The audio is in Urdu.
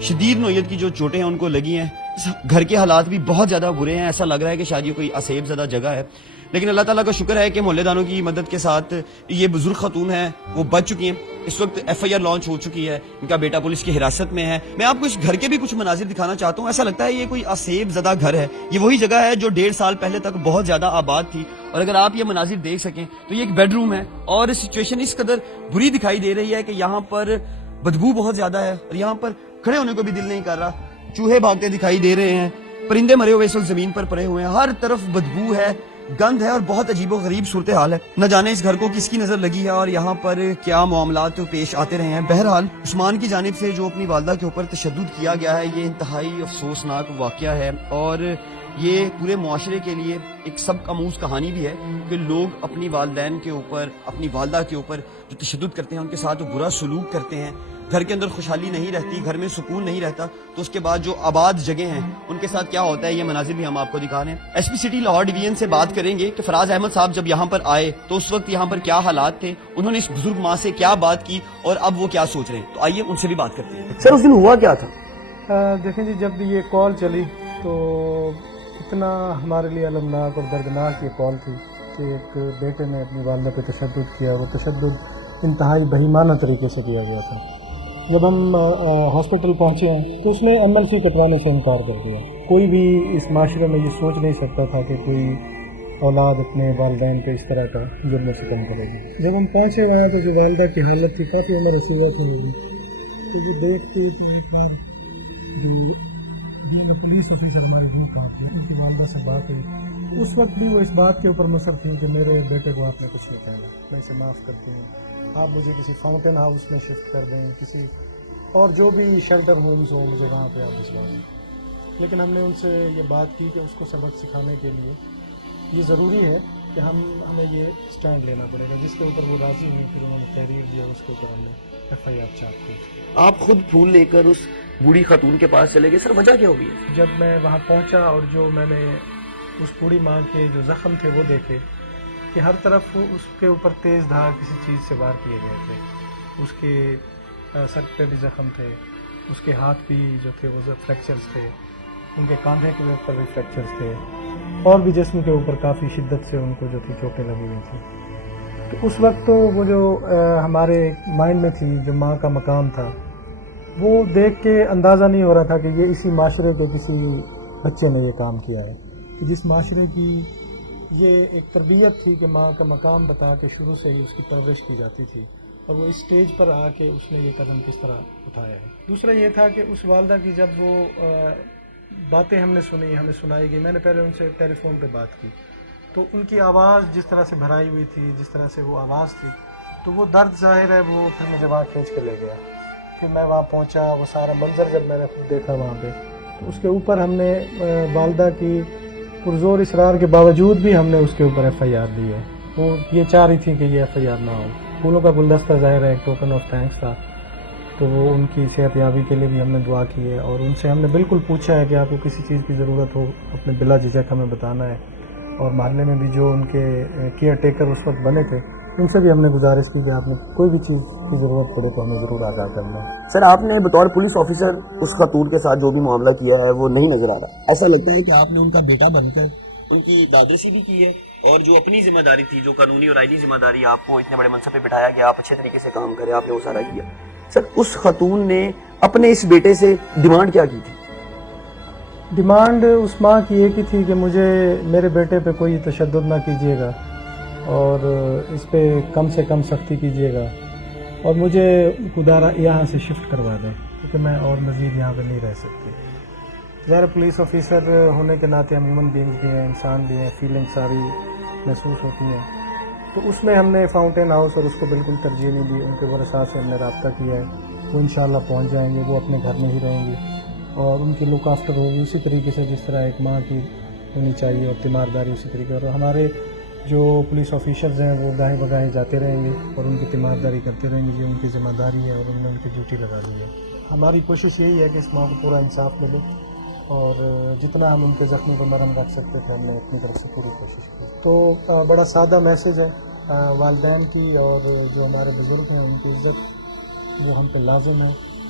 شدید نوعیت کی جو چوٹیں ہیں ان کو لگی ہیں. گھر کے حالات بھی بہت زیادہ برے ہیں. ایسا لگ رہا ہے کہ شاید یہ کوئی اسیب زدہ جگہ ہے, لیکن اللہ تعالیٰ کا شکر ہے کہ محلے دانوں کی مدد کے ساتھ یہ بزرگ خاتون ہیں وہ بچ چکی ہیں. اس وقت FIR لانچ ہو چکی ہے, ان کا بیٹا پولیس کی حراست میں ہے. میں آپ کو اس گھر کے بھی کچھ مناظر دکھانا چاہتا ہوں. ایسا لگتا ہے یہ کوئی اسیب زدہ گھر ہے. یہ وہی جگہ ہے جو 1.5 سال پہلے تک بہت زیادہ آباد تھی, اور اگر آپ یہ مناظر دیکھ سکیں تو یہ ایک بیڈ روم ہے, اور سچویشن اس قدر بری دکھائی دے رہی ہے کہ یہاں پر بدبو بہت زیادہ ہے, اور یہاں پر کھڑے ہونے کو بھی دل نہیں کر رہا. چوہے بھاگتے دکھائی دے رہے ہیں, پرندے مرے ہوئے اس وقت زمین پر پڑے ہوئے ہیں, ہر طرف بدبو ہے, گند ہے, اور بہت عجیب و غریب صورتحال ہے. نہ جانے اس گھر کو کس کی نظر لگی ہے اور یہاں پر کیا معاملات پیش آتے رہے ہیں. بہرحال عثمان کی جانب سے جو اپنی والدہ کے اوپر تشدد کیا گیا ہے یہ انتہائی افسوسناک واقعہ ہے, اور یہ پورے معاشرے کے لیے ایک سبق آموز کہانی بھی ہے کہ لوگ اپنی والدین کے اوپر, اپنی والدہ کے اوپر جو تشدد کرتے ہیں, ان کے ساتھ جو برا سلوک کرتے ہیں, گھر کے اندر خوشحالی نہیں رہتی, گھر میں سکون نہیں رہتا, تو اس کے بعد جو آباد جگہ ہیں ان کے ساتھ کیا ہوتا ہے یہ مناظر بھی ہم آپ کو دکھا رہے ہیں. SP سٹی لاہور ڈویژن سے بات کریں گے کہ فراز احمد صاحب جب یہاں پر آئے تو اس وقت یہاں پر کیا حالات تھے, انہوں نے اس بزرگ ماں سے کیا بات کی, اور اب وہ کیا سوچ رہے ہیں. تو آئیے ان سے بھی بات کرتے ہیں. سر اس دن ہوا کیا تھا؟ دیکھیں جی, جب یہ کال چلی تو اتنا ہمارے لیے المناک اور دردناک یہ کال تھی کہ ایک بیٹے نے اپنی والدہ پہ تشدد کیا. وہ تشدد انتہائی بہیمانہ طریقے سے کیا گیا تھا. جب ہم ہاسپٹل پہنچے ہیں تو اس نے MLC کٹوانے سے انکار کر دیا. کوئی بھی اس معاشرے میں یہ سوچ نہیں سکتا تھا کہ کوئی اولاد اپنے والدین پہ اس طرح کا ظلم و ستم کرے گی. جب ہم پہنچے وہاں تو جو والدہ کی حالت تھی کافی عمر رسیدہ تھی, تو یہ دیکھ کے تو ایک بار جو پولیس آفیسر ہماری روح کانپتی, ان کی والدہ سے بات ہوئی. اس وقت بھی وہ اس بات کے اوپر مصر تھی کہ میرے بیٹے کو آپ نے کچھ نہیں کہنا, میں اسے معاف کرتی ہوں, آپ مجھے کسی فاؤنٹین ہاؤس میں شفٹ کر دیں, کسی اور جو بھی شیلٹر ہومز ہوں مجھے وہاں پہ آپ بھجوا دیں. لیکن ہم نے ان سے یہ بات کی کہ اس کو سبق سکھانے کے لیے یہ ضروری ہے کہ ہمیں یہ اسٹینڈ لینا پڑے گا, جس کے اوپر وہ راضی ہوئی. پھر انہوں نے تحریر دیا, اس کے اوپر ہم نے FIR چاپ کی. آپ خود پھول لے کر اس بوڑھی خاتون کے پاس چلے گئے, سر وجہ کیا ہوگی؟ جب میں وہاں پہنچا اور جو میں نے اس بوڑھی ماں کے جو زخم تھے وہ دیکھے کہ ہر طرف اس کے اوپر تیز دھار کسی چیز سے وار کیے گئے تھے. اس کے سر پہ بھی زخم تھے, اس کے ہاتھ بھی جو تھے وہ فریکچرز تھے, ان کے کاندھے کے اوپر بھی فریکچرز تھے, اور بھی جسم کے اوپر کافی شدت سے ان کو جو تھی چوٹیں لگی ہوئی تھیں. تو اس وقت تو وہ جو ہمارے مائنڈ میں تھی جو ماں کا مقام تھا, وہ دیکھ کے اندازہ نہیں ہو رہا تھا کہ یہ اسی معاشرے کے کسی بچے نے یہ کام کیا ہے, کہ جس معاشرے کی یہ ایک تربیت تھی کہ ماں کا مقام بتا کے شروع سے ہی اس کی پرورش کی جاتی تھی, اور وہ اس سٹیج پر آ کے اس نے یہ قدم کس طرح اٹھایا ہے. دوسرا یہ تھا کہ اس والدہ کی جب وہ باتیں ہم نے سنی, ہمیں سنائی گئی, میں نے پہلے ان سے ٹیلی فون پہ بات کی, تو ان کی آواز جس طرح سے بھرائی ہوئی تھی, جس طرح سے وہ آواز تھی, تو وہ درد ظاہر ہے وہ پھر مجھے وہاں کھینچ کے لے گیا. پھر میں وہاں پہنچا, وہ سارا منظر جب میں نے خود دیکھا وہاں پہ, تو اس کے اوپر ہم نے والدہ کی پرزور اصرار کے باوجود بھی ہم نے اس کے اوپر FIR دی ہے. وہ یہ چاہ رہی تھی کہ یہ FIR نہ ہو. پھولوں کا گلدستہ ظاہر ہے ایک ٹوکن آف تھینکس تھا, تو وہ ان کی صحت یابی کے لیے بھی ہم نے دعا کی ہے, اور ان سے ہم نے بالکل پوچھا ہے کہ آپ کو کسی چیز کی ضرورت ہو اپنے بلا جھجک ہمیں بتانا ہے. اور محلے میں بھی جو ان کے کیئر ٹیکر اس وقت بنے تھے, ان سے بھی ہم نے گزارش کی کہ آپ نے کوئی بھی چیز کی ضرورت پڑے تو ہمیں ضرور آگاہ کرنا ہے. سر آپ نے بطور پولیس آفیسر اس خاتون کے ساتھ جو بھی معاملہ کیا ہے وہ نہیں نظر آ رہا. ایسا لگتا ہے کہ آپ نے ان کا بیٹا بن کر ان کی دادرسی بھی کی ہے, اور جو اپنی ذمہ داری تھی, جو قانونی اور آئینی ذمہ داری آپ کو اتنے بڑے منصب پہ بٹھایا کہ آپ اچھے طریقے سے کام کریں, آپ نے وہ سارا کیا. سر اس خاتون نے اپنے اس بیٹے سے ڈیمانڈ کیا کی تھی؟ ڈیمانڈ اس ماں کی ایک ہی تھی کہ مجھے میرے بیٹے پہ کوئی تشدد نہ کیجیے گا, اور اس پہ کم سے کم سختی کیجیے گا, اور مجھے خدا یہاں سے شفٹ کروا دیں, کیونکہ میں اور مزید یہاں پہ نہیں رہ سکتی. ظاہر پولیس آفیسر ہونے کے ناطے ہم ہیومن بینگز بھی ہیں, انسان بھی ہیں, فیلنگ ساری محسوس ہوتی ہیں. تو اس میں ہم نے فاؤنٹین ہاؤس اور اس کو بالکل ترجیح نہیں دی. ان کے ورثاء سے ہم نے رابطہ کیا ہے, وہ انشاءاللہ پہنچ جائیں گے, وہ اپنے گھر میں ہی رہیں گے, اور ان کی لک آفٹر ہوگی اسی طریقے سے جس طرح ایک ماں کی ہونی چاہیے, اور تیمارداری اسی طریقے. اور ہمارے جو پولیس آفیسرز ہیں وہ گاہیں بگاہیں جاتے رہیں گے اور ان کی تیمارداری کرتے رہیں گے. یہ ان کی ذمہ داری ہے اور انہوں نے ان کی ڈیوٹی لگا دی ہے. ہماری کوشش یہی ہے کہ اس ماں کو پورا انصاف ملے, اور جتنا ہم ان کے زخمی کو نرم رکھ سکتے تھے ہم نے اپنی طرف سے پوری کوشش کی. تو بڑا سادہ میسج ہے والدین کی, اور جو ہمارے بزرگ ہیں ان کی عزت وہ ہم پہ لازم ہے,